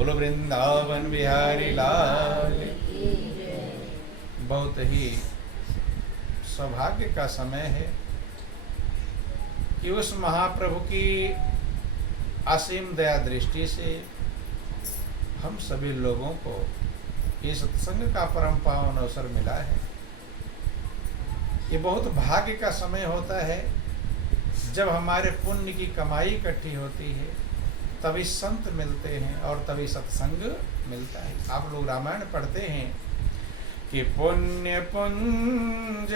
बोलो वृंदावन बिहारी लाल। बहुत ही सौभाग्य का समय है कि उस महाप्रभु की असीम दया दृष्टि से हम सभी लोगों को ये सत्संग का परम पावन अवसर मिला है। ये बहुत भाग्य का समय होता है जब हमारे पुण्य की कमाई इकट्ठी होती है, तभी संत मिलते हैं और तभी सत्संग मिलता है। आप लोग रामायण पढ़ते हैं कि पुण्य पुंज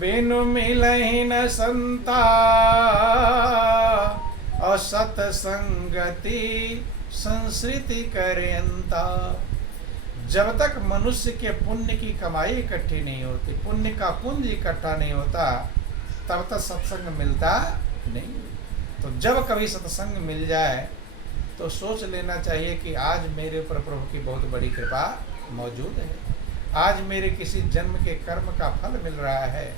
बिनु मिलहि न संता और सत्संगति संस्कृति करेंता। जब तक मनुष्य के पुण्य की कमाई इकट्ठी नहीं होती, पुण्य का पुंज इकट्ठा नहीं होता, तब तक सत्संग मिलता नहीं। तो जब कभी सत्संग मिल जाए तो सोच लेना चाहिए कि आज मेरे ऊपर प्रभु की बहुत बड़ी कृपा मौजूद है, आज मेरे किसी जन्म के कर्म का फल मिल रहा है।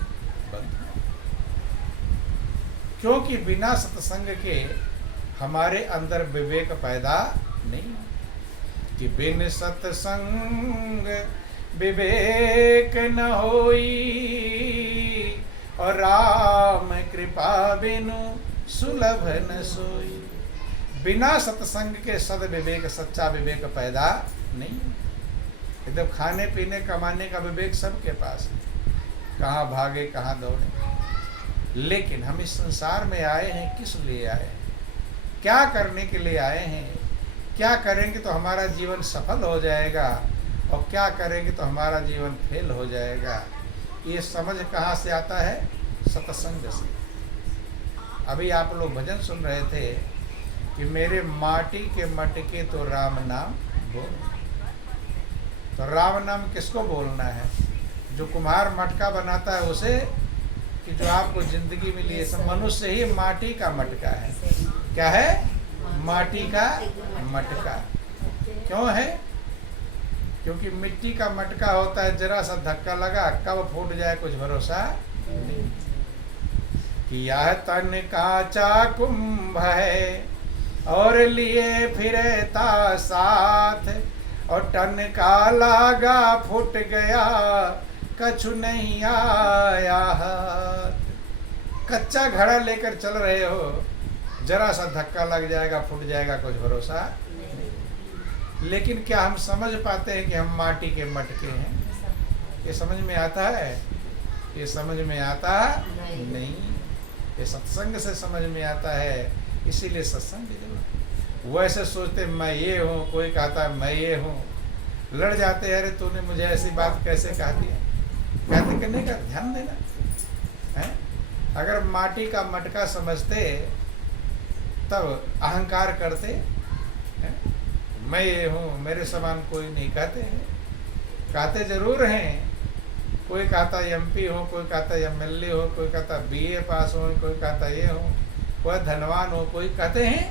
क्योंकि बिना सत्संग के हमारे अंदर विवेक पैदा नहीं, कि बिन सत्संग विवेक न होई और राम कृपा बिनु सुलभ न सोई। बिना सत्संग के सद विवेक, सच्चा विवेक पैदा नहीं। एकदम खाने पीने कमाने का विवेक सबके पास है, कहाँ भागे कहाँ दौड़े। लेकिन हम इस संसार में आए हैं, किस लिए आए हैं, क्या करने के लिए आए हैं, क्या करेंगे तो हमारा जीवन सफल हो जाएगा और क्या करेंगे तो हमारा जीवन फेल हो जाएगा। ये समझ कहाँ से आता है? सत्संग से। अभी आप लोग भजन सुन रहे थे कि मेरे माटी के मटके तो राम नाम बोल। तो राम नाम किसको बोलना है? जो कुम्हार मटका बनाता है उसे, कि जो आपको जिंदगी मिली है? सब मनुष्य ही माटी का मटका है। क्या है? माटी का मटका। क्यों है? क्योंकि मिट्टी का मटका होता है, जरा सा धक्का लगा कब फूट जाए कुछ भरोसा नहीं। कि यह तन कांचा कुंभ है और लिए फिरता साथ, और टन का लागा फूट गया कछु नहीं आया हाथ। कच्चा घड़ा लेकर चल रहे हो, जरा सा धक्का लग जाएगा फूट जाएगा कुछ भरोसा नहीं। लेकिन क्या हम समझ पाते हैं कि हम माटी के मटके हैं? ये समझ में आता है? ये समझ में आता नहीं। ये सत्संग से समझ में आता है, इसीलिए सत्संग की जरूरत। वैसे सोचते मैं ये हूँ, कोई कहता है मैं ये हूँ, लड़ जाते, अरे तूने मुझे ऐसी बात कैसे कह दी। कहते करने का ध्यान देना है। अगर माटी का मटका समझते तब अहंकार करते हैं? मैं ये हूँ, मेरे समान कोई नहीं। कहते हैं, कहते जरूर हैं। कोई कहता एमपी हो, कोई कहता एमएलए हो, कोई कहता बीए पास हो, कोई कहता ये हो, कोई धनवान हो, कोई कहते हैं।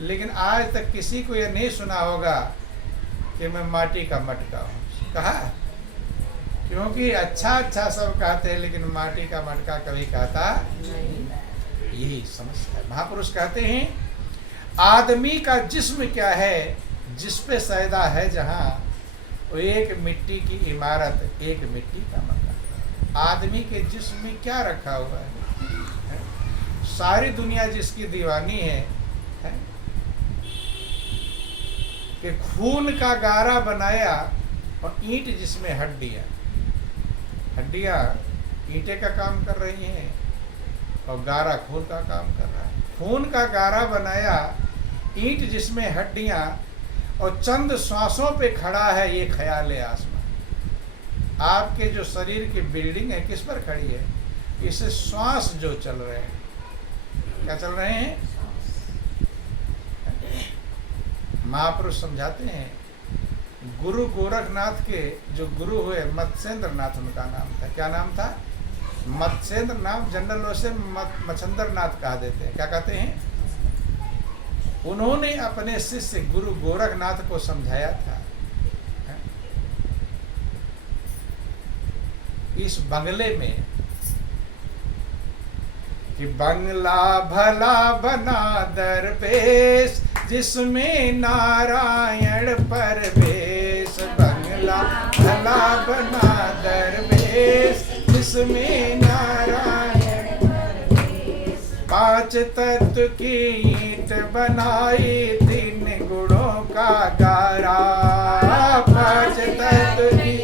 लेकिन आज तक किसी को ये नहीं सुना होगा कि मैं माटी का मटका हूँ। कहा? क्योंकि अच्छा अच्छा सब कहते हैं, लेकिन माटी का मटका कभी कहता नहीं। यही समस्या है। महापुरुष कहते हैं आदमी का जिस्म क्या है, जिस पे सैदा है जहाँ, वो एक मिट्टी की इमारत, एक मिट्टी का मकान। आदमी के जिस्म में क्या रखा हुआ है? सारी दुनिया जिसकी दीवानी है कि खून का गारा बनाया और ईंट जिसमें हड्डियाँ, हड्डियाँ ईंटे का काम कर रही हैं और गारा खून का काम कर रहा है। खून का गारा बनाया, ईंट जिसमें हड्डियाँ, और चंद श्वासों पे खड़ा है ये ख्याल है आसमान। आपके जो शरीर की बिल्डिंग है किस पर खड़ी है? इसे श्वास जो चल रहे हैं। क्या चल रहे हैं? महापुरुष समझाते हैं, गुरु गोरखनाथ के जो गुरु हुए मत्स्येंद्र नाथ, उनका नाम था। क्या नाम था? मत्स्येंद्र नाम जनरल से मच्छंद्र नाथ कहा देते हैं। क्या कहते हैं? उन्होंने अपने शिष्य गुरु गोरखनाथ को समझाया था, इस बंगले में, कि बंगला भला बना दरवेश, जिसमें नारायण परवेश, बंगला भला बना दरवेश, जिसमें नारायण परवेश। पांच तत्व की ईंट बनाई, तीन गुणों का गारा, पांच तत्व की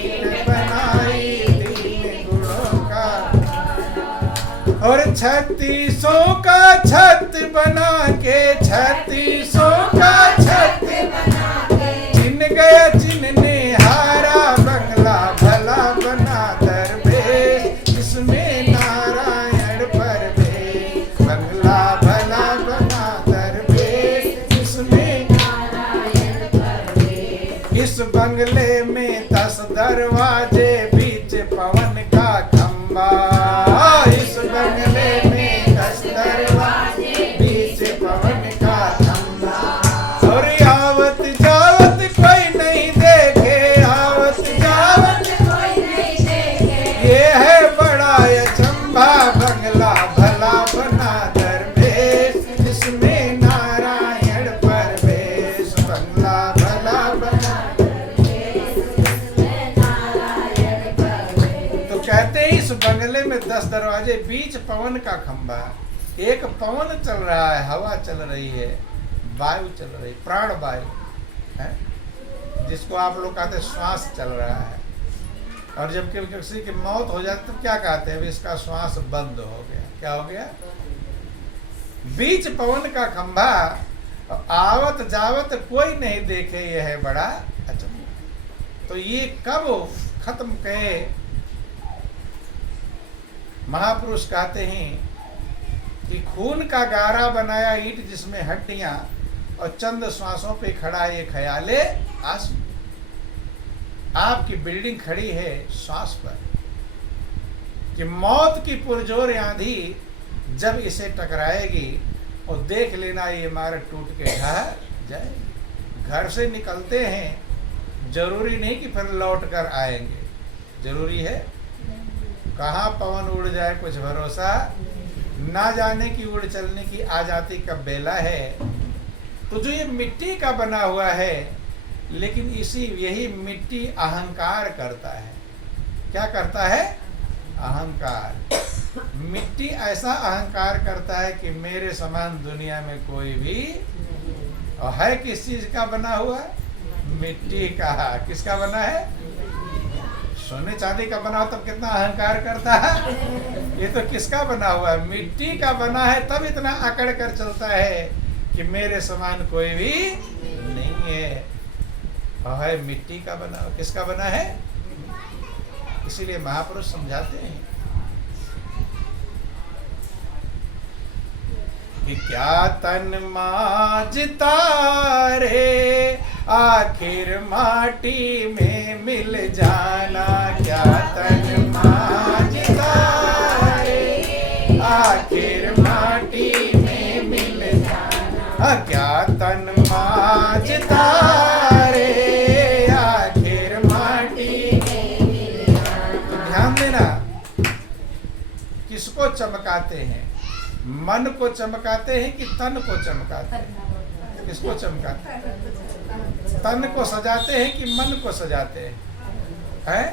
ईंट बनाई, तीन गुणों का, और 36 का छत बना के, 36 का छत बना के, चिन गया चिन्हने हारा, बंगला भला बना दरवेश, जिसमें नारायण परवेश, बंगला भला बना दरवेश, जिसमें नारायण परवेश। इस बंगले में 10 दरवाजे, बीच पवन का खंबा, इस बंगले में 10 दरवाजे, बीच पवन का खंबा, और आवत जावत कोई नहीं देखे, आवत जावत कोई नहीं देखे, ये है बड़ा अचंभा, बंगला भला बना दरवेश, जिसमें नारायण परवेश, बंगला भला बना दरवेश, जिसमें नारायण परवेश। तो कहते हैं इस बंगले में 10 दरवाजे, बीच पवन का खंबा, एक पवन चल रहा है, हवा चल रही है, वायु चल रही, प्राण वायु है, जिसको आप लोग कहते हैं श्वास चल रहा है। और जब किसी की मौत हो जाती तो क्या कहते हैं, इसका श्वास बंद हो गया, क्या हो गया? बीच पवन का खंबा, आवत जावत कोई नहीं देखे, यह है बड़ा अचंभा। तो ये कब खत्म कहे? महापुरुष कहते हैं कि खून का गारा बनाया ईंट, जिसमें हड्डियां, और चंद श्वासों पे खड़ा ये ख्याले आंसू। आपकी बिल्डिंग खड़ी है श्वास पर, कि मौत की पुरजोर आंधी जब इसे टकराएगी, और देख लेना ये इमारत टूट के ढह जाएगी। घर से निकलते हैं, जरूरी नहीं कि फिर लौट कर आएंगे, जरूरी है कहाँ पवन उड़ जाए कुछ भरोसा, ना जाने की उड़ चलने की आ जाती कब बेला है। तो जो ये मिट्टी का बना हुआ है, लेकिन यही मिट्टी अहंकार करता है। क्या करता है? अहंकार। मिट्टी ऐसा अहंकार करता है कि मेरे समान दुनिया में कोई भी, और है किस चीज का बना हुआ? मिट्टी का। किसका बना है? सोने चांदी का बना हो तब कितना अहंकार करता है। ये तो किसका बना हुआ है? मिट्टी का बना है, तब इतना अकड़ कर चलता है कि मेरे समान कोई भी नहीं है। और है मिट्टी का बना हुआ। किसका बना है? इसीलिए महापुरुष समझाते हैं कि क्या तन मांझता रे, आखिर माटी में मिल जाना। क्या तन मांझता रे, आखिर माटी में मिल जाना। क्या तन मांझता रे, आखिर माटी में मिल जाना। ध्यान देना, किसको चमकाते हैं? मन को चमकाते हैं कि तन को चमकाते हैं? किसको चमकाते हैं? तन को सजाते हैं कि मन को सजाते हैं?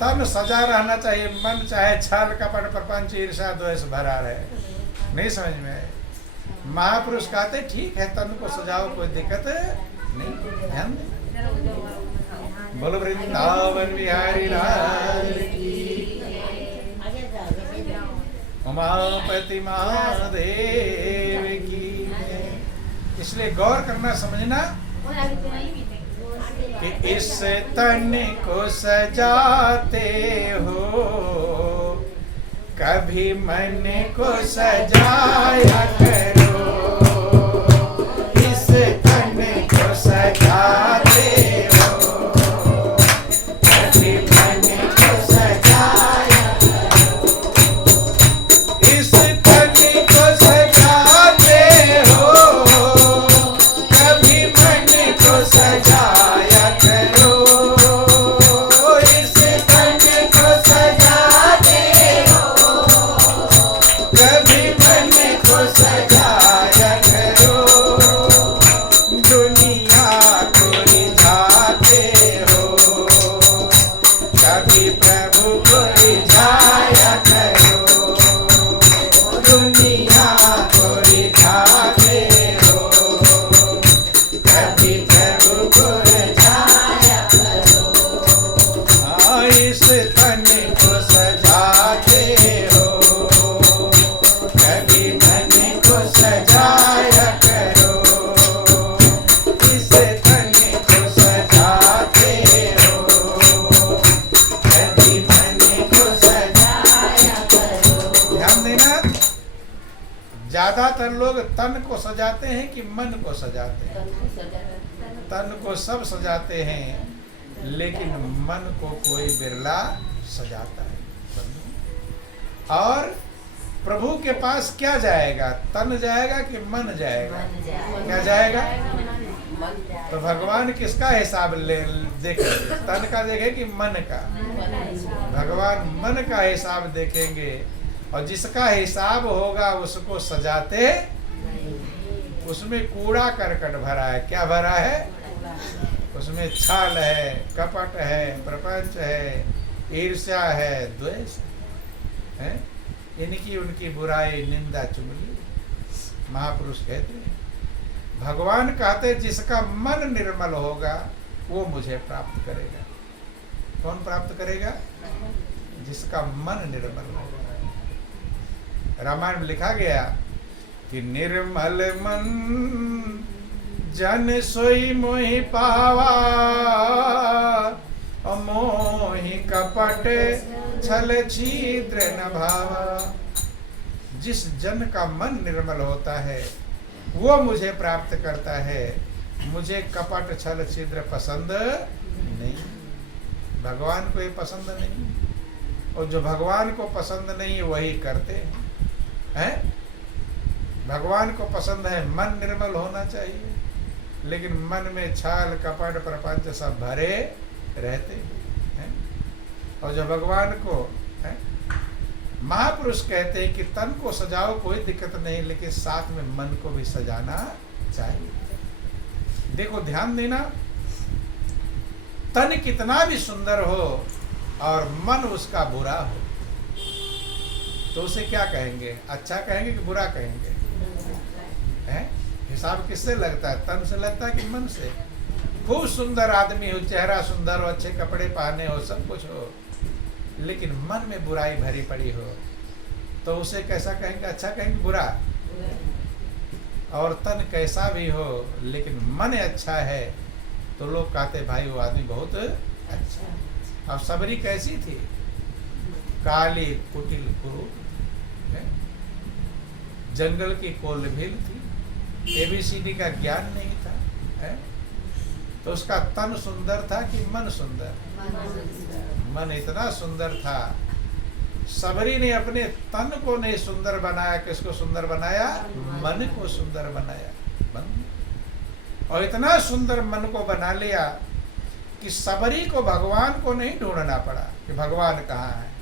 तन सजा रहना चाहिए, मन चाहे छल कपट प्रपंच ईर्ष्या द्वेष भरा रहे। नहीं समझ में आए? महापुरुष कहते ठीक है, तन को सजाओ, कोई दिक्कत नहीं। ध्यान दें। बोलो वृंदावन बिहारी लाल की, उमापति महादेव की। इसलिए गौर करना, समझना कि इस तन को सजाते हो, कभी मन को सजाया करो। इस तन को सजाते हो, कभी मन को सजाया सजा तन को सजाते हैं कि मन को सजाते हैं? तन को सब सजाते हैं, लेकिन मन को कोई बिरला सजाता है। और प्रभु के पास क्या जाएगा? तन जाएगा कि मन जाएगा? क्या जाएगा? तो भगवान किसका हिसाब देखेंगे? तन का देखेंगे कि मन का? भगवान मन का हिसाब देखेंगे, और जिसका हिसाब होगा उसको सजाते। उसमें कूड़ा करकट भरा है। क्या भरा है? उसमें छल है, कपट है, प्रपंच है, ईर्ष्या है, द्वेष है, इनकी उनकी बुराई, निंदा, चुगली। महापुरुष कहते हैं, भगवान कहते जिसका मन निर्मल होगा वो मुझे प्राप्त करेगा। कौन प्राप्त करेगा? जिसका मन निर्मल होगा। रामायण में लिखा गया कि निर्मल मन जन सोई मोहि पावा, मोहि कपट छल छिद्र न भावा। जिस जन का मन निर्मल होता है वो मुझे प्राप्त करता है। मुझे कपट छल छिद्र पसंद नहीं, भगवान को ये पसंद नहीं, और जो भगवान को पसंद नहीं वही करते हैं। भगवान को पसंद है मन निर्मल होना चाहिए, लेकिन मन में छल कपट प्रपंच सब भरे रहते हैं। और जो भगवान को महापुरुष कहते हैं कि तन को सजाओ कोई दिक्कत नहीं, लेकिन साथ में मन को भी सजाना चाहिए। देखो ध्यान देना, तन कितना भी सुंदर हो और मन उसका बुरा हो तो उसे क्या कहेंगे? अच्छा कहेंगे कि बुरा कहेंगे? हैं? हिसाब किससे लगता है? तन से लगता है कि मन से? खूब सुंदर आदमी हो, चेहरा सुंदर हो, अच्छे कपड़े पहने हो, सब कुछ हो, लेकिन मन में बुराई भरी पड़ी हो तो उसे कैसा कहेंगे? अच्छा कहेंगे? बुरा? और तन कैसा भी हो लेकिन मन अच्छा है तो लोग कहते भाई वो आदमी बहुत अच्छा। अब सबरी कैसी थी? काली कुटिल कुरु, जंगल की कोलभील थी, ABCD का ज्ञान नहीं था, है? तो उसका तन सुंदर था कि मन सुंदर? मन इतना सुंदर था, सबरी ने अपने तन को नहीं सुंदर बनाया, किसको सुंदर बनाया? मन को सुंदर बनाया। और इतना सुंदर मन को बना लिया कि सबरी को भगवान को नहीं ढूंढना पड़ा कि भगवान कहाँ है।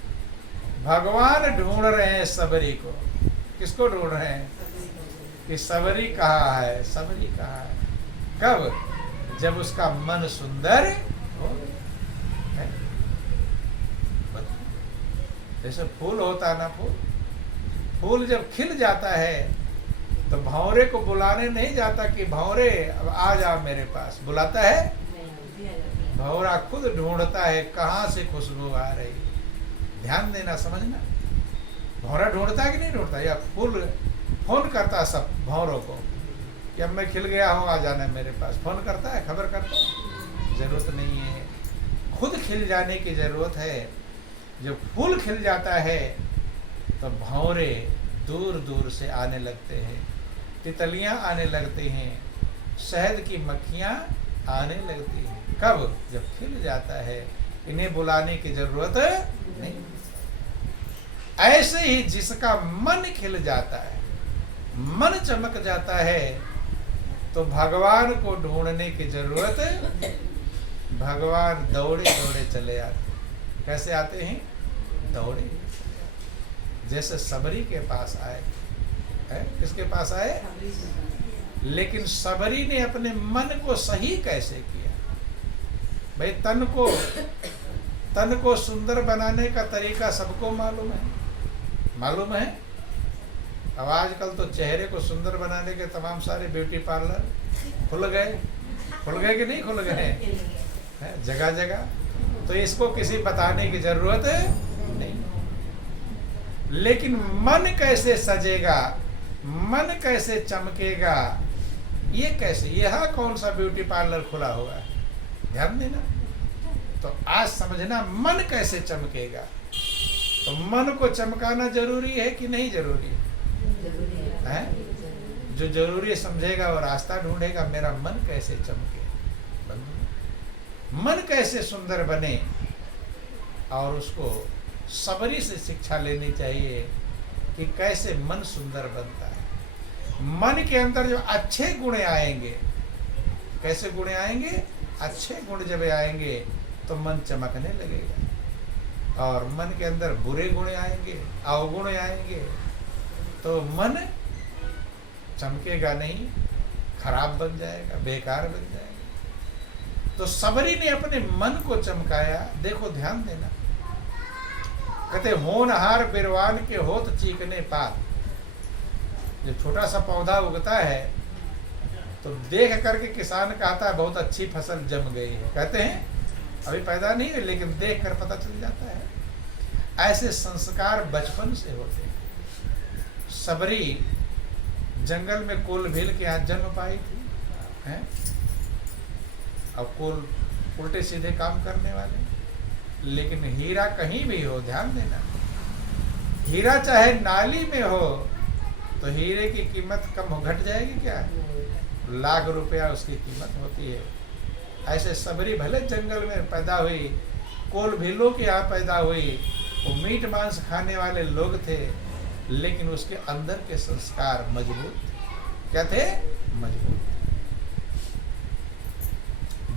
भगवान ढूंढ रहे हैं सबरी को। किसको ढूंढ रहे हैं? कि सबरी कहाँ है, सबरी कहाँ है। कब? जब उसका मन सुंदर हो। जैसे फूल होता है ना, फूल जब खिल जाता है तो भंवरे को बुलाने नहीं जाता कि भंवरे अब आ जाओ मेरे पास, बुलाता है? भंवरा खुद ढूंढता है कहाँ से खुशबू आ रही। ध्यान देना, समझना। भंवरा ढूंढता है कि नहीं ढूंढता? या फूल फोन करता सब भंवरों को कि अब मैं खिल गया हूँ, आ जाना मेरे पास? फोन करता है, खबर करता है? जरूरत नहीं है, खुद खिल जाने की जरूरत है। जब फूल खिल जाता है तो भंवरे दूर दूर से आने लगते हैं, तितलियां आने लगती हैं, शहद की मक्खियां आने लगती हैं। कब? जब खिल जाता है, इन्हें बुलाने की जरूरत नहीं। ऐसे ही जिसका मन खिल जाता है, मन चमक जाता है, तो भगवान को ढूंढने की जरूरत, भगवान दौड़े दौड़े चले आते। कैसे आते हैं? दौड़े। जैसे सबरी के पास आए, किसके पास आए? लेकिन सबरी ने अपने मन को सही कैसे किया? भाई तन को सुंदर बनाने का तरीका सबको मालूम है, मालूम है। अब आजकल तो चेहरे को सुंदर बनाने के तमाम सारे ब्यूटी पार्लर खुल गए कि नहीं खुल गए? जगह जगह। तो इसको किसी बताने की जरूरत नहीं। लेकिन मन कैसे सजेगा, मन कैसे चमकेगा, ये कैसे? यह कौन सा ब्यूटी पार्लर खुला हुआ है? ध्यान देना। तो आज समझना मन कैसे चमकेगा। तो मन को चमकाना जरूरी है कि नहीं जरूरी है? जो जरूरी समझेगा वो रास्ता ढूंढेगा। मेरा मन कैसे चमके बंधु, मन कैसे सुंदर बने, और उसको सबरी से शिक्षा लेनी चाहिए कि कैसे मन सुंदर बनता है। मन के अंदर जब अच्छे गुण आएंगे, कैसे गुण आएंगे? अच्छे गुण जब आएंगे तो मन चमकने लगेगा, और मन के अंदर बुरे गुण आएंगे, अवगुण आएंगे तो मन चमकेगा नहीं, खराब बन जाएगा, बेकार बन जाएगा। तो सबरी ने अपने मन को चमकाया। देखो ध्यान देना, कहते होनहार बिरवान के होत चीकने पात। जब छोटा सा पौधा उगता है तो देख करके किसान कहता है बहुत अच्छी फसल जम गई है। कहते हैं अभी पैदा नहीं है, लेकिन देख कर पता चल जाता है। ऐसे संस्कार बचपन से होते हैं। सबरी जंगल में कोल भील के यहाँ जन्म पाई थी, हैं? अब कोल उल्टे सीधे काम करने वाले, लेकिन हीरा कहीं भी हो, ध्यान देना, हीरा चाहे नाली में हो तो हीरे की कीमत कम घट जाएगी क्या? लाख रुपया उसकी कीमत होती है। ऐसे सबरी भले जंगल में पैदा हुई, कोल भीलों के यहाँ पैदा हुई, वो मीट मांस खाने वाले लोग थे, लेकिन उसके अंदर के संस्कार मजबूत थे। क्या थे? मजबूत।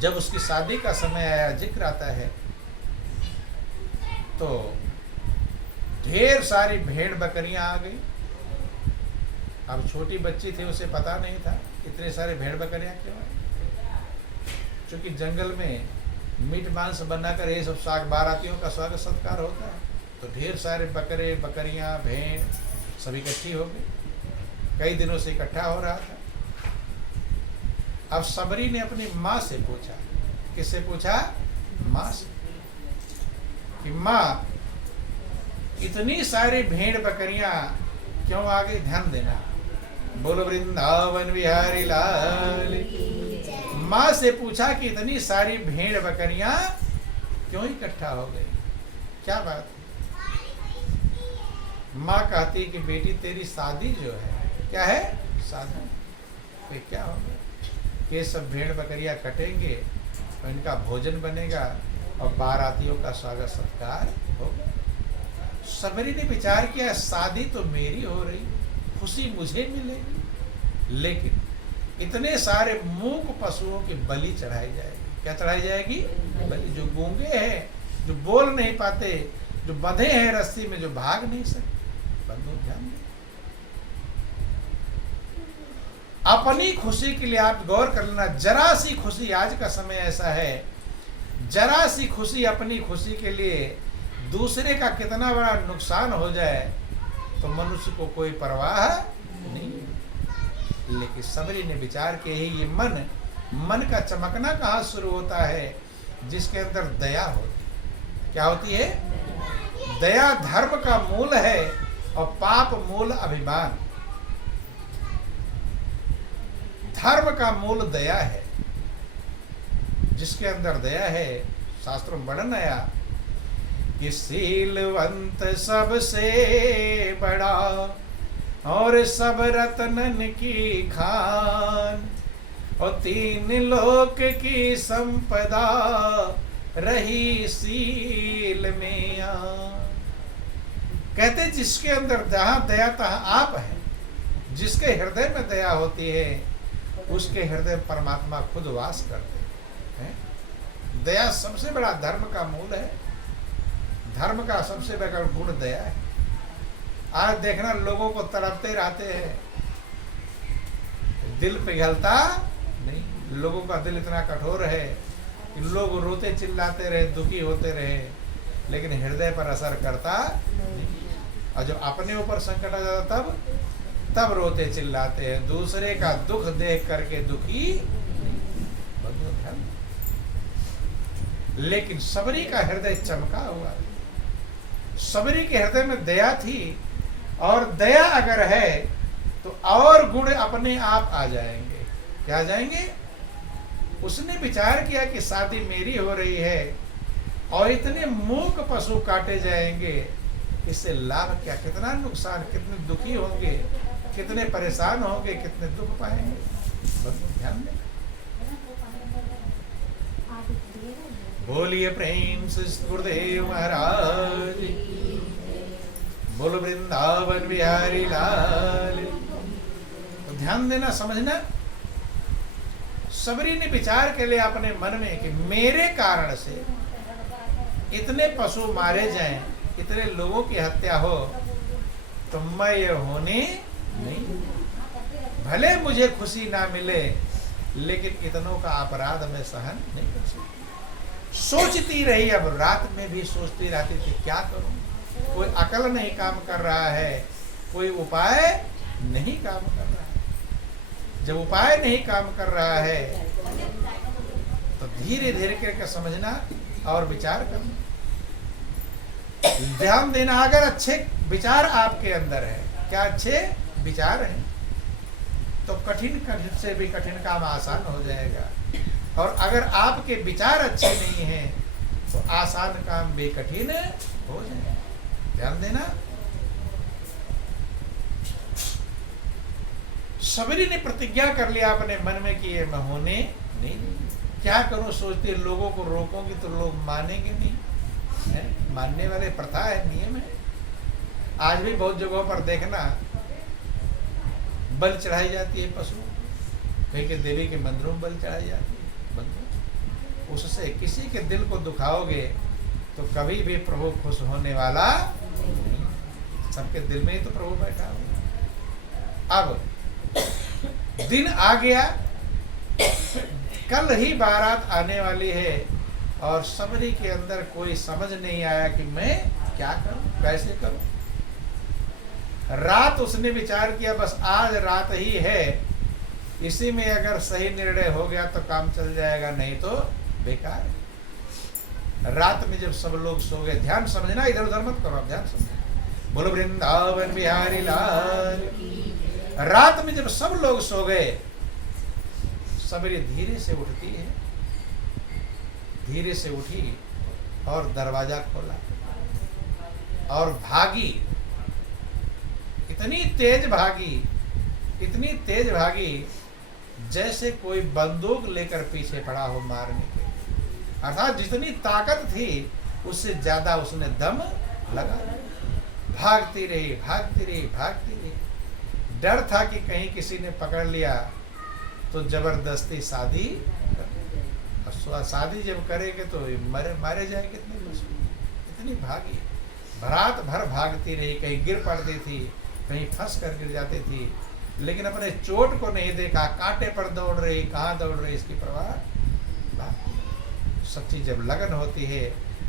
जब उसकी शादी का समय आया, जिक्र आता है, तो ढेर सारी भेड़ बकरियां आ गई। अब छोटी बच्ची थी, उसे पता नहीं था इतने सारे भेड़ बकरियां क्यों आए। क्योंकि जंगल में मीट मांस बनाकर ये सब साग बारातियों का स्वागत सत्कार होता है, तो ढेर सारे बकरे बकरियां भेड़ सब इकट्ठी हो गई। कई दिनों से इकट्ठा हो रहा था। अब सबरी ने अपनी माँ से पूछा। किससे पूछा? माँ से, कि माँ इतनी सारी भेड़ बकरियां क्यों आ गई? ध्यान देना, बोलो वृंदावन बिहारी लाल। माँ से पूछा कि इतनी सारी भेड़ बकरियां क्यों इकट्ठा हो गई, क्या बात? माँ कहती कि बेटी तेरी शादी जो है, क्या है? शादी। तो क्या होगा कि सब भेड़ बकरियां कटेंगे तो इनका भोजन बनेगा और बारातियों का स्वागत सत्कार होगा। सबरी ने विचार किया, शादी तो मेरी हो रही, खुशी मुझे मिलेगी, लेकिन इतने सारे मूक पशुओं की बलि चढ़ाई जाएगी। क्या चढ़ाई जाएगी? बलि। जो गूंगे हैं, जो बोल नहीं पाते, जो बंधे हैं रस्सी में, जो भाग नहीं सकते। बंधु ध्यान दें, अपनी खुशी के लिए आप गौर कर लेना। जरा सी खुशी, आज का समय ऐसा है, जरा सी खुशी अपनी खुशी के लिए दूसरे का कितना बड़ा नुकसान हो जाए तो मनुष्य को कोई परवाह नहीं। लेकिन सबरी ने विचार किया ही ये मन का चमकना कहाँ शुरू होता है? जिसके अंदर दया होती। क्या होती है? दया धर्म का मूल है और पाप मूल अभिमान। धर्म का मूल दया है। जिसके अंदर दया है, शास्त्रों में वर्णन आया कि शीलवंत सबसे बड़ा और सब रत्नन की खान, और तीन लोक की संपदा रही शील में आन। कहते जिसके अंदर जहां दया तहां आप है। जिसके हृदय में दया होती है उसके हृदय परमात्मा खुद वास करते हैं। दया सबसे बड़ा धर्म का मूल है। धर्म का सबसे बड़ा गुण दया है। आज देखना लोगों को तड़पते रहते हैं, दिल पिघलता नहीं। लोगों का दिल इतना कठोर है कि लोग रोते चिल्लाते रहे, दुखी होते रहे, लेकिन हृदय पर असर करता नहीं। और जब अपने ऊपर संकट आ जाता तब रोते चिल्लाते हैं। दूसरे का दुख देख करके दुखी नहीं। लेकिन सबरी का हृदय चमका हुआ। सबरी के हृदय में दया थी, और दया अगर है तो और गुण अपने आप आ जाएंगे। क्या आ जाएंगे? उसने विचार किया कि शादी मेरी हो रही है और इतने मूक पशु काटे जाएंगे, इससे लाभ क्या? कितना नुकसान, कितने दुखी होंगे। कितने परेशान होंगे, कितने दुख पाएंगे। बंधु ध्यान दें। बोलिए प्रेम से गुरुदेव महाराज, बोलो वृंदावन बिहारी लाल। तो ध्यान देना, समझना। सबरी ने विचार के लिए अपने मन में कि मेरे कारण से इतने पशु मारे जाएं, इतने लोगों की हत्या हो, तो मैं ये होने नहीं। भले मुझे खुशी ना मिले, लेकिन इतनों का अपराध मैं सहन नहीं कर सकती। सोचती रही, अब रात में भी सोचती रहती थी क्या करूं। कोई अकल नहीं काम कर रहा है, कोई उपाय नहीं काम कर रहा है। जब उपाय नहीं काम कर रहा है तो धीरे धीरे करके समझना और विचार करना, ध्यान देना। अगर अच्छे विचार आपके अंदर है, क्या अच्छे विचार हैं, तो कठिन से भी कठिन काम आसान हो जाएगा। और अगर आपके विचार अच्छे नहीं हैं तो आसान काम भी कठिन हो जाएगा। ध्यान देना। सबरी ने प्रतिज्ञा कर लिया अपने मन में कि ये मैं होने नहीं। क्या करूं, सोचते लोगों को रोकूंगी तो लोग मानेंगे नहीं है? मानने वाले प्रथा है, नियम है। आज भी बहुत जगहों पर देखना, बलि चढ़ाई जाती है पशु, कहीं के देवी के मंदिरों में बलि चढ़ाई जाती है। उससे किसी के दिल को दुखाओगे तो कभी भी प्रभु खुश होने वाला नहीं। सबके दिल में ही तो प्रभु बैठा हुआ। अब दिन आ गया, कल ही बारात आने वाली है, और सबरी के अंदर कोई समझ नहीं आया कि मैं क्या करूं, कैसे करूं। रात उसने विचार किया, बस आज रात ही है, इसी में अगर सही निर्णय हो गया तो काम चल जाएगा, नहीं तो बेकार। रात में जब सब लोग सो गए, ध्यान समझना, इधर उधर मत करो, आप ध्यान समझना। बोलो वृंदावन बिहारी लाल। रात में जब सब लोग सो गए, सबरी धीरे से उठती है, धीरे से उठी और दरवाजा खोला और भागी। इतनी तेज भागी, इतनी तेज भागी जैसे कोई बंदूक लेकर पीछे पड़ा हो मारने के। अर्थात जितनी ताकत थी उससे ज्यादा उसने दम लगा। भागती रही, भागती रही, भागती रही। डर था कि कहीं किसी ने पकड़ लिया तो जबरदस्ती शादी, और शादी जब करेंगे तो मारे जाए कितने पशु। इतनी भागी, रात भर भागती रही, कहीं गिर पड़ती थी, कहीं फंस कर गिर जाती थी, लेकिन अपने चोट को नहीं देखा। कांटे पर दौड़ रही, कहाँ दौड़ रही इसकी परवाह। सच्ची जब लगन होती है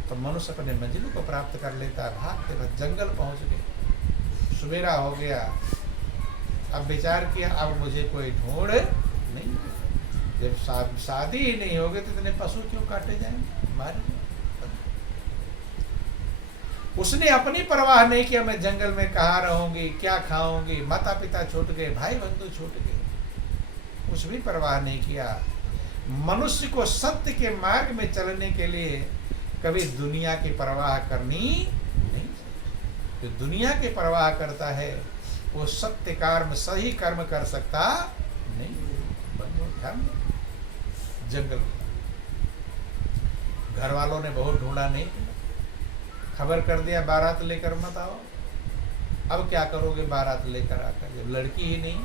तो मनुष्य अपने मंजिल को प्राप्त कर लेता है। भागते भागते जंगल पहुंच गए, सवेरा हो गया। अब विचार किया, अब मुझे कोई ढूंढ नहीं। जब शादी ही नहीं होगी तो इतने पशु क्यों काटे जाएंगे, मारे। उसने अपनी परवाह नहीं किया, मैं जंगल में कहाँ रहूंगी, क्या खाऊंगी, माता पिता छूट गए, भाई बंधु छूट गए, कुछ भी परवाह नहीं किया। मनुष्य को सत्य के मार्ग में चलने के लिए कभी दुनिया की परवाह करनी नहीं। जो दुनिया की परवाह करता है वो सत्य कर्म, सही कर्म कर सकता नहीं। बंधु ध्यान दो। जंगल, घर वालों ने बहुत ढूंढा, नहीं, खबर कर दिया बारात लेकर मत आओ। अब क्या करोगे बारात लेकर आकर, जब लड़की ही नहीं,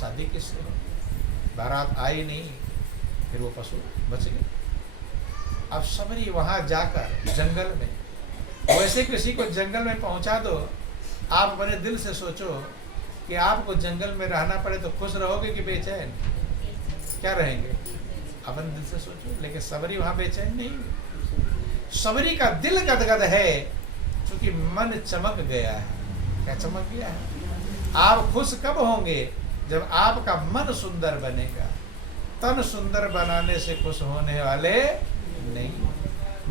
शादी किससे हो। बारात आई नहीं, फिर वो पशु बच गए। अब सबरी वहां जाकर जंगल में, वैसे किसी को जंगल में पहुंचा दो, आप अपने दिल से सोचो कि आपको जंगल में रहना पड़े तो खुश रहोगे कि बेचैन, क्या रहेंगे, अपने दिल से सोचो। लेकिन सबरी वहां बेचैन नहीं, सबरी का दिल गदगद है, क्योंकि मन चमक गया है। क्या चमक गया है? आप खुश कब होंगे? जब आपका मन सुंदर बनेगा। तन सुंदर बनाने से खुश होने वाले नहीं।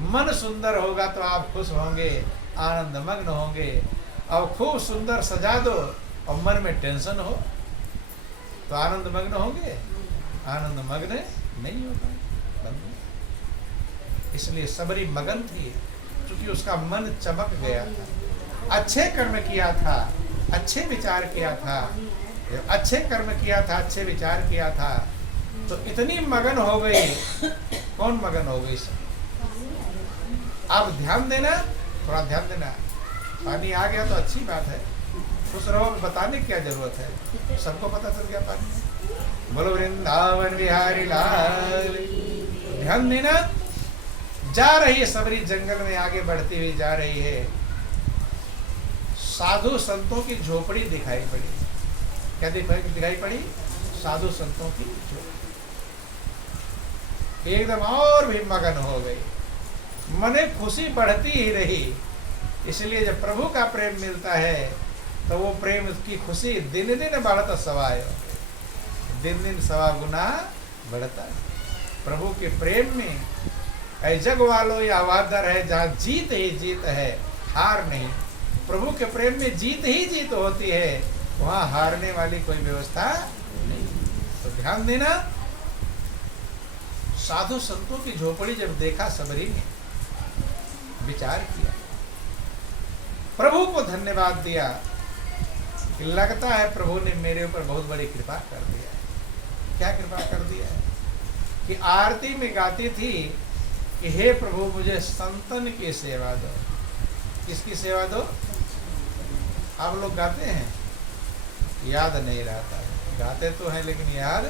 मन सुंदर होगा तो आप खुश होंगे, आनंद मग्न होंगे। और खूब सुंदर सजा दो और मन में टेंशन हो तो आनंद मग्न होंगे, आनंद मग्न नहीं होगा। इसलिए सबरी मगन थी, क्योंकि उसका मन चमक गया था, अच्छे कर्म किया था, अच्छे विचार किया था, जब अच्छे कर्म किया था, अच्छे विचार किया था, तो इतनी मगन हो गई। कौन मगन हो गई सब? अब ध्यान देना, थोड़ा ध्यान देना। पानी आ गया तो अच्छी बात है, खुश रहो, बताने की क्या जरूरत है, सबको पता चल गया पानी। बोलो वृंदावन बिहारी लाल। ध्यान देना। जा रही है सबरी, जंगल में आगे बढ़ती हुई जा रही है। साधु संतों की झोपड़ी दिखाई पड़ी। क्या दिखाई पड़ी? साधु संतों की झोपड़ी। एकदम और भी मगन हो गई, मने खुशी बढ़ती ही रही। इसलिए जब प्रभु का प्रेम मिलता है तो वो प्रेम, उसकी खुशी दिन दिन बढ़ता सवाय, दिन दिन सवा गुना बढ़ता है। प्रभु के प्रेम में ऐ जग वालों या वादर है, जहाँ जीत ही जीत है, हार नहीं। प्रभु के प्रेम में जीत ही जीत होती है, वहाँ हारने वाली कोई व्यवस्था नहीं। तो ध्यान देना। साधु संतों की झोपड़ी जब देखा सबरी ने, विचार किया, प्रभु को धन्यवाद दिया कि लगता है प्रभु ने मेरे ऊपर बहुत बड़ी कृपा कर दिया है। क्या कृपा कर दिया है? कि आरती में गाती थी कि हे प्रभु मुझे संतन की सेवा दो। किसकी सेवा दो? आप लोग गाते हैं? याद नहीं रहता है। गाते तो हैं लेकिन याद।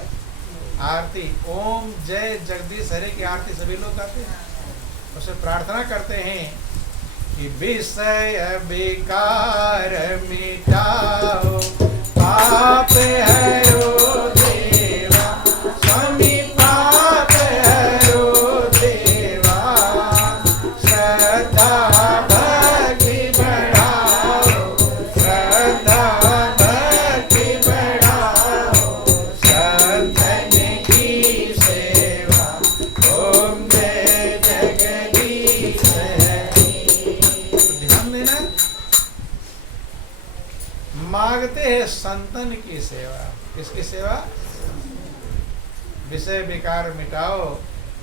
आरती ओम जय जगदीश हरे की आरती सभी लोग गाते हैं। उसे प्रार्थना करते हैं कि विषय विकार मिटाओ, पाप हरो देवा, स्वामी पाप हरो देवा, श्रद्धा भक्ति बढ़ाओ, श्रद्धा भक्ति बढ़ाओ, संतन की सेवा, ओम जय जगदीश हरि। ध्यान देना। मांगते हैं संतन की सेवा। किसकी सेवा? विषय विकार मिटाओ,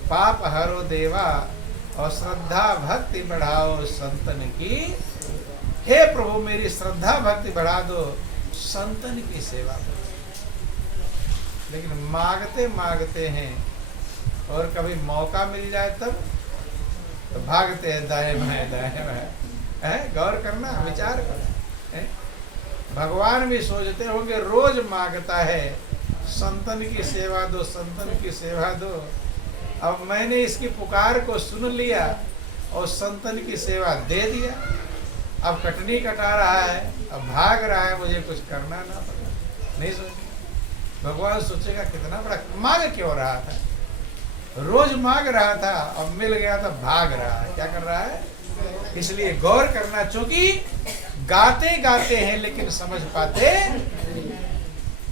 पाप हरो देवा, और श्रद्धा भक्ति बढ़ाओ संतन की। हे प्रभु मेरी श्रद्धा भक्ति बढ़ा दो, संतन की सेवा करो। लेकिन मांगते मांगते हैं और कभी मौका मिल जाए तब तो भागते हैं दाएं बाएं दाएं बाएं। गौर करना, विचार करना। भगवान भी सोचते होंगे रोज मांगता है संतन की सेवा दो, संतन की सेवा दो। अब मैंने इसकी पुकार को सुन लिया और संतन की सेवा दे दिया। अब कटनी कटा रहा है, अब भाग रहा है, मुझे कुछ करना ना पड़ा। नहीं सोचेगा भगवान, सोचेगा कितना बड़ा मांग क्यों रहा था, रोज मांग रहा था, अब मिल गया तो भाग रहा है। क्या कर रहा है? इसलिए गौर करना, चूंकि गाते गाते हैं लेकिन समझ पाते।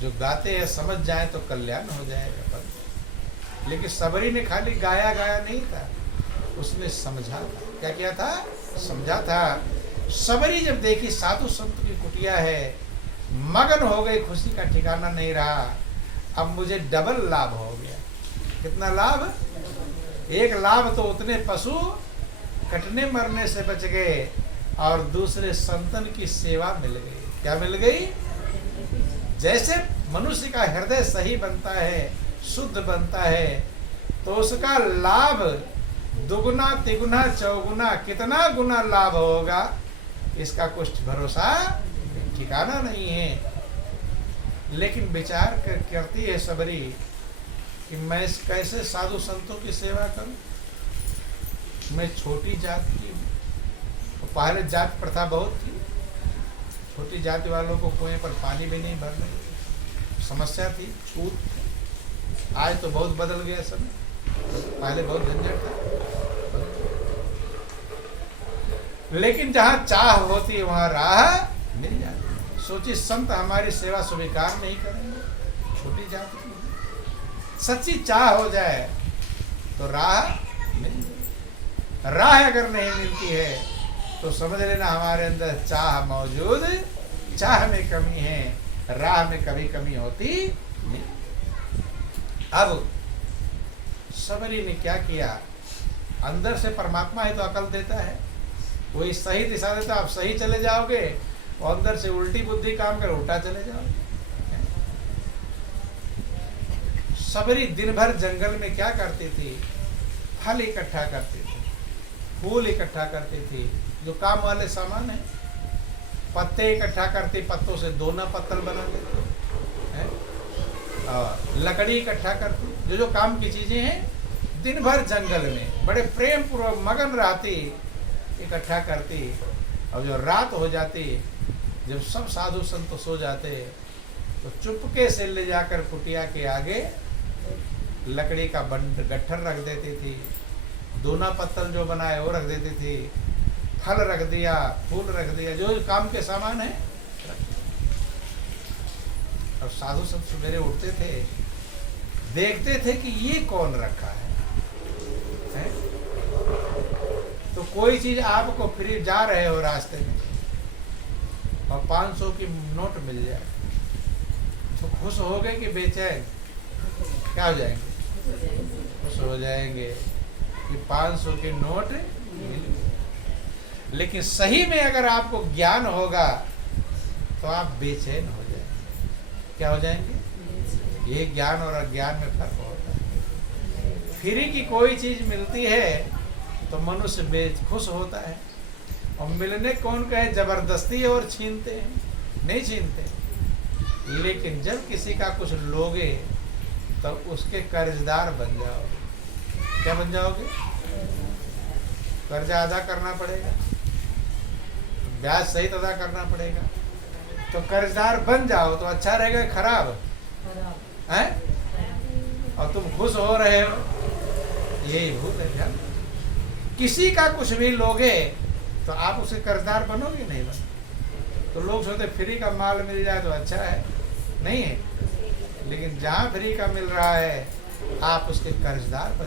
जो गाते हैं समझ जाए तो कल्याण हो जाएगा। लेकिन सबरी ने खाली गाया गाया नहीं था, उसने समझा था। क्या किया था? समझा था। सबरी जब देखी साधु संत की कुटिया है, मगन हो गई, खुशी का ठिकाना नहीं रहा। अब मुझे डबल लाभ हो गया। कितना लाभ? एक लाभ तो उतने पशु कटने मरने से बच गए, और दूसरे संतन की सेवा मिल गई। क्या मिल गई? जैसे मनुष्य का हृदय सही बनता है, शुद्ध बनता है, तो उसका लाभ दुगुना तिगुना चौगुना कितना गुना लाभ होगा, इसका कुछ भरोसा ठिकाना नहीं है। लेकिन विचार करती है सबरी कि मैं कैसे साधु संतों की सेवा करूं। मैं छोटी जात की हूं। तो पहले जात प्रथा बहुत थी, छोटी जाति वालों को कुएं पर पानी भी नहीं भरने, समस्या थी, छूट। आज तो बहुत बदल गया समय, पहले बहुत झंझट था। लेकिन जहाँ चाह होती है वहाँ राह मिल जाती है। सोचिए संत हमारी सेवा स्वीकार नहीं करेंगे, छोटी जाति की सच्ची चाह हो जाए तो राह मिल जाए। राह अगर नहीं मिलती है तो समझ लेना हमारे अंदर चाह मौजूद, चाह में कमी है, राह में कभी कमी होती नहीं। अब सबरी ने क्या किया? अंदर से परमात्मा है तो अकल देता है, वही सही दिशा देता। आप सही चले जाओगे, और अंदर से उल्टी बुद्धि काम कर उल्टा चले जाओगे। सबरी दिन भर जंगल में क्या करती थी? फल इकट्ठा करती थी, फूल इकट्ठा करती थी, जो काम वाले सामान है। पत्ते इकट्ठा करती, पत्तों से दोना पत्तल बना लेते हैं, और लकड़ी इकट्ठा करती, जो जो काम की चीजें हैं। दिन भर जंगल में बड़े प्रेम पूर्वक मगन रहती, इकट्ठा करती। और जो रात हो जाती, जब सब साधु संत सो जाते, तो चुपके से ले जाकर कुटिया के आगे लकड़ी का गट्ठर रख देती थी, दोना पत्तल जो बनाए वो रख देती थी, फल रख दिया, फूल रख दिया, जो काम के सामान है। और साधु संत सवेरे उठते थे, देखते थे कि ये कौन रखा है? तो कोई चीज आपको फ्री, जा रहे हो रास्ते में और 500 की नोट मिल जाए, तो खुश हो गए कि बेचैन? क्या हो जाएंगे? खुश हो जाएंगे कि 500 की नोट मिल गई। लेकिन सही में अगर आपको ज्ञान होगा तो आप बेचैन हो जाएंगे। क्या हो जाएंगे? ये ज्ञान और अज्ञान में फर्क होता है। फ्री की कोई चीज मिलती है तो मनुष्य खुश होता है, और मिलने कौन कहे जबरदस्ती और छीनते हैं? नहीं छीनते। लेकिन जब किसी का कुछ लोगे तो उसके कर्जदार बन जाओगे। क्या बन जाओगे? कर्जा अदा करना पड़ेगा, ब्याज सहित अदा करना पड़ेगा। तो कर्जदार बन जाओ तो अच्छा रहेगा, खराब है? और तुम खुश हो रहे हो, यही भूल है। ध्यान, किसी का कुछ भी लोगे तो आप उसे कर्जदार बनोगे? नहीं बनो। तो लोग सोचते फ्री का माल मिल जाए तो अच्छा है, नहीं है। लेकिन जहाँ फ्री का मिल रहा है आप उसके कर्जदार बन